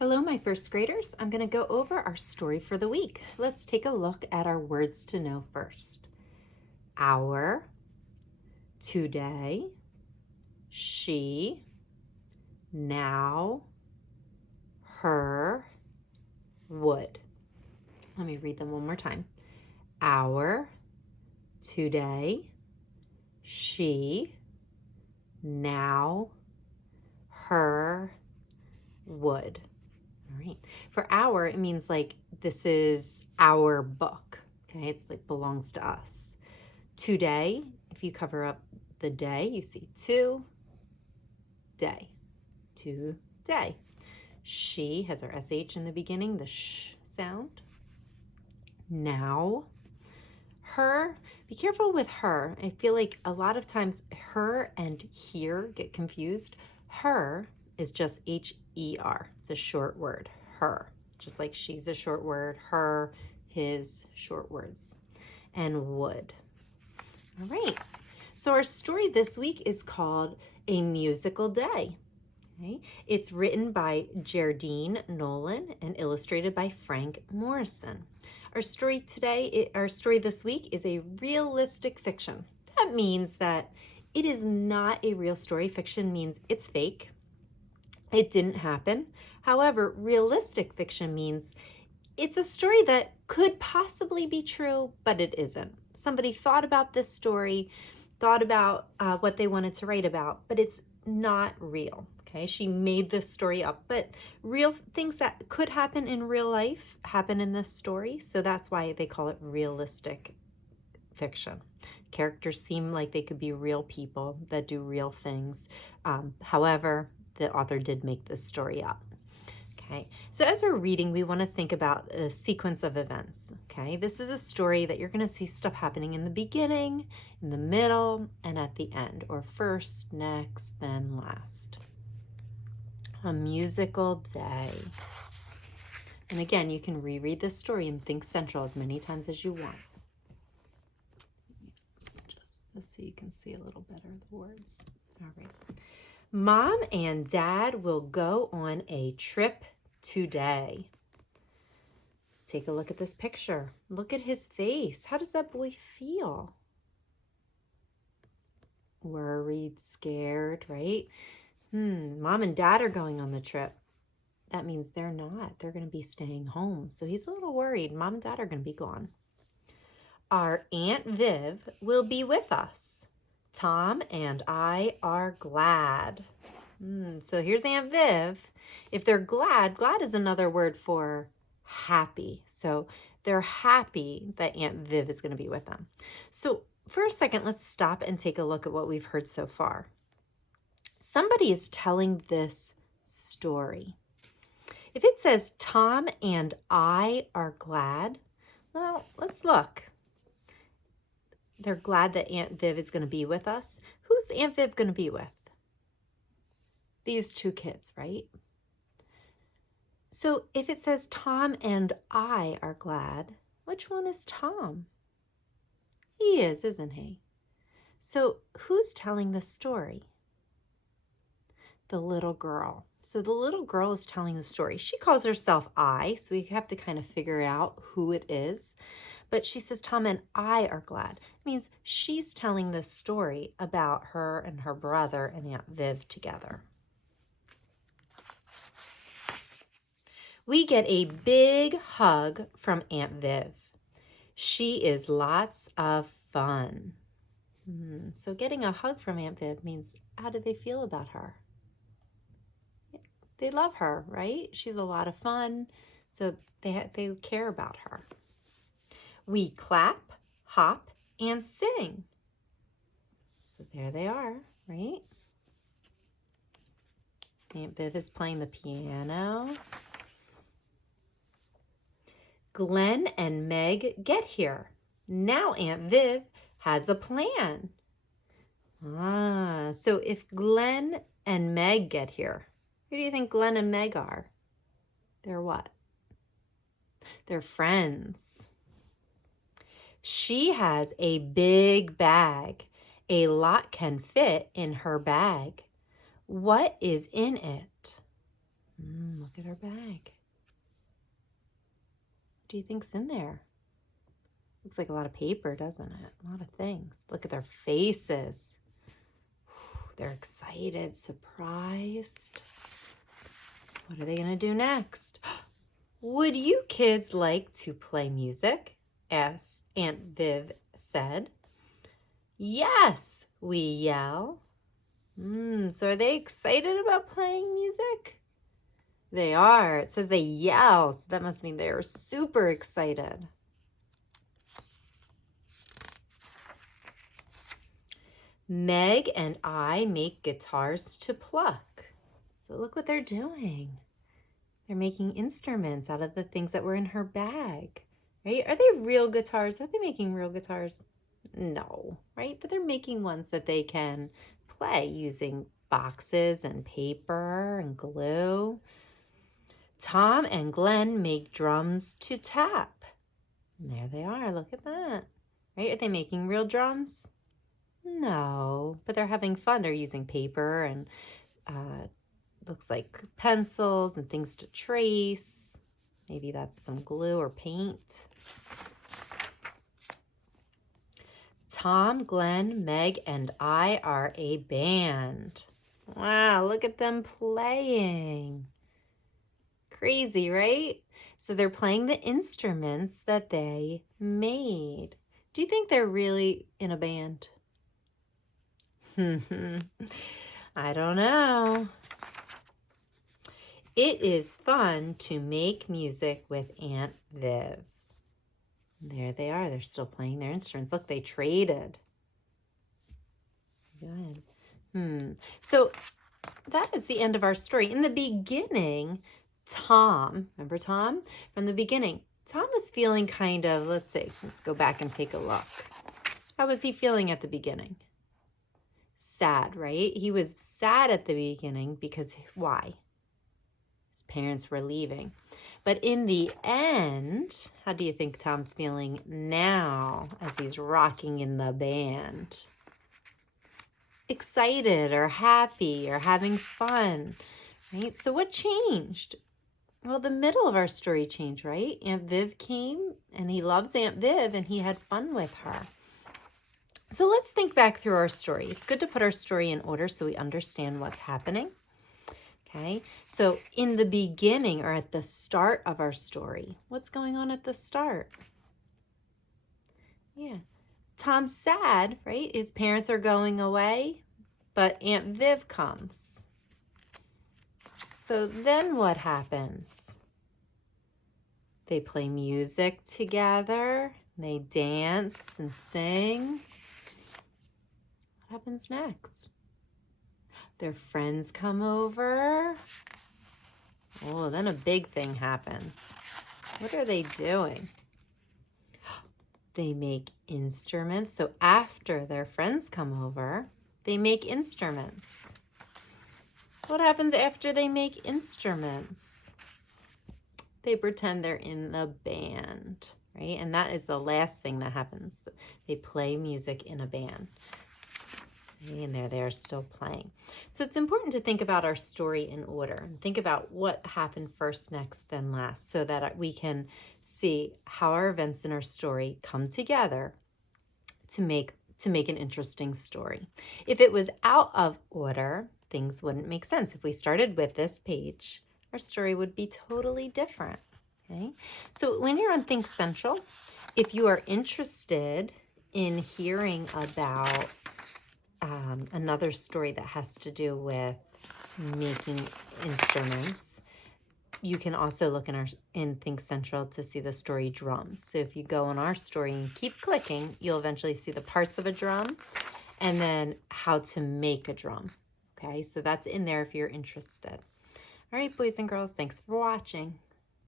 Hello, my first graders. I'm going to go over our story for the week. Let's take a look at our words to know first. Our, today, she, now, her, would. Let me read them one more time. Our, today, she, now, her, would. All right. For our, it means like this is our book. Okay. It's like belongs to us. Today, if you cover up the day, you see to day. Today. She has our SH in the beginning, the sh sound. Now. Her, be careful with her. I feel like a lot of times her and here get confused. Her is just H-E-R. It's a short word, her. Just like she's a short word, her, his, short words. And would. All right. So our story this week is called A Musical Day. Okay. It's written by Jardine Nolan and illustrated by Frank Morrison. Our story this week is a realistic fiction. That means that it is not a real story. Fiction means it's fake. It didn't happen. However, realistic fiction means it's a story that could possibly be true, but it isn't. Somebody thought about this story, thought about what they wanted to write about, but it's not real. Okay, she made this story up, but real things that could happen in real life happen in this story, so that's why they call it realistic fiction. Characters seem like they could be real people that do real things. However, the author did make this story up. Okay, so as we're reading, we want to think about a sequence of events. Okay, this is a story that you're going to see stuff happening in the beginning, in the middle, and at the end, or first, next, then last. A musical day. And again, you can reread this story and think central as many times as you want. Just so you can see a little better the words. All right. Mom and Dad will go on a trip today. Take a look at this picture. Look at his face. How does that boy feel? Worried, scared, right? Mom and Dad are going on the trip. That means they're not. They're going to be staying home. So he's a little worried. Mom and Dad are going to be gone. Our Aunt Viv will be with us. Tom and I are glad. So here's Aunt Viv. If they're glad is another word for happy. So they're happy that Aunt Viv is going to be with them. So for a second, let's stop and take a look at what we've heard so far. Somebody is telling this story. If it says Tom and I are glad, well, let's look. They're glad that Aunt Viv is going to be with us. Who's Aunt Viv going to be with? These two kids, right? So if it says Tom and I are glad, which one is Tom? He is, isn't he? So who's telling the story? The little girl. So the little girl is telling the story. She calls herself I, so we have to kind of figure out who it is. But she says, Tom and I are glad. It means she's telling this story about her and her brother and Aunt Viv together. We get a big hug from Aunt Viv. She is lots of fun. So getting a hug from Aunt Viv means, how do they feel about her? They love her, right? She's a lot of fun, so they care about her. We clap, hop, and sing. So there they are, right? Aunt Viv is playing the piano. Glenn and Meg get here. Now Aunt Viv has a plan. So if Glenn and Meg get here, who do you think Glenn and Meg are? They're what? They're friends. She has a big bag. A lot can fit in her bag. What is in it? Look at her bag. What do you think's in there? Looks like a lot of paper, doesn't it? A lot of things. Look at their faces. They're excited, surprised. What are they going to do next? Would you kids like to play music? As Aunt Viv said. Yes, we yell. So are they excited about playing music? They are. It says they yell, so that must mean they are super excited. Meg and I make guitars to pluck. So look what they're doing. They're making instruments out of the things that were in her bag, right? Are they real guitars? Are they making real guitars? No, right? But they're making ones that they can play using boxes and paper and glue. Tom and Glenn make drums to tap. And there they are. Look at that. Right? Are they making real drums? No, but they're having fun. They're using paper and looks like pencils and things to trace. Maybe that's some glue or paint. Tom, Glenn, Meg, and I are a band. Wow, look at them playing. Crazy, right? So they're playing the instruments that they made. Do you think they're really in a band? I don't know. It is fun to make music with Aunt Viv. There they are. They're still playing their instruments. Look, they traded. Good. So that is the end of our story. In the beginning, Tom, remember Tom? From the beginning, Tom was feeling kind of, let's go back and take a look. How was he feeling at the beginning? Sad, right? He was sad at the beginning because why? His parents were leaving. But in the end, how do you think Tom's feeling now as he's rocking in the band? Excited or happy or having fun, right? So what changed? Well, the middle of our story changed, right? Aunt Viv came and he loves Aunt Viv and he had fun with her. So let's think back through our story. It's good to put our story in order so we understand what's happening. Okay, so in the beginning or at the start of our story, what's going on at the start? Yeah, Tom's sad, right? His parents are going away, but Aunt Viv comes. So then what happens? They play music together, they dance and sing. What happens next? Their friends come over. Oh, then a big thing happens. What are they doing? They make instruments. So after their friends come over, they make instruments. What happens after they make instruments? They pretend they're in the band, right? And that is the last thing that happens. They play music in a band. And there they are still playing. So it's important to think about our story in order and think about what happened first, next, then last, so that we can see how our events in our story come together to make an interesting story. If it was out of order, things wouldn't make sense. If we started with this page, our story would be totally different. Okay? So when you're on Think Central, if you are interested in hearing about another story that has to do with making instruments, you can also look in Think Central to see the story drums. So if you go on our story and keep clicking, you'll eventually see the parts of a drum and then how to make a drum. Okay, so that's in there if you're interested. All right, boys and girls, thanks for watching.